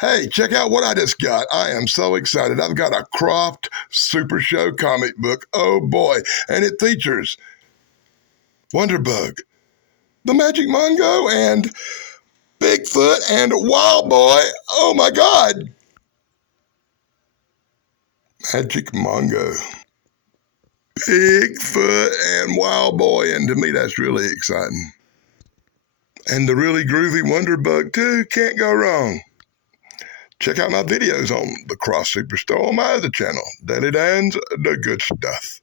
Hey, check out what I just got. I am so excited. I've got a Krofft Supershow comic book. Oh boy. And it features Wonderbug, the Magic Mongo, and Bigfoot and Wild Boy. Oh my God. Magic Mongo, Bigfoot, and Wild Boy. And to me, that's really exciting. And the really groovy Wonderbug, too. Can't go wrong. Check out my videos on the Krofft Superstore on my other channel, Daily Dan's The Good Stuff.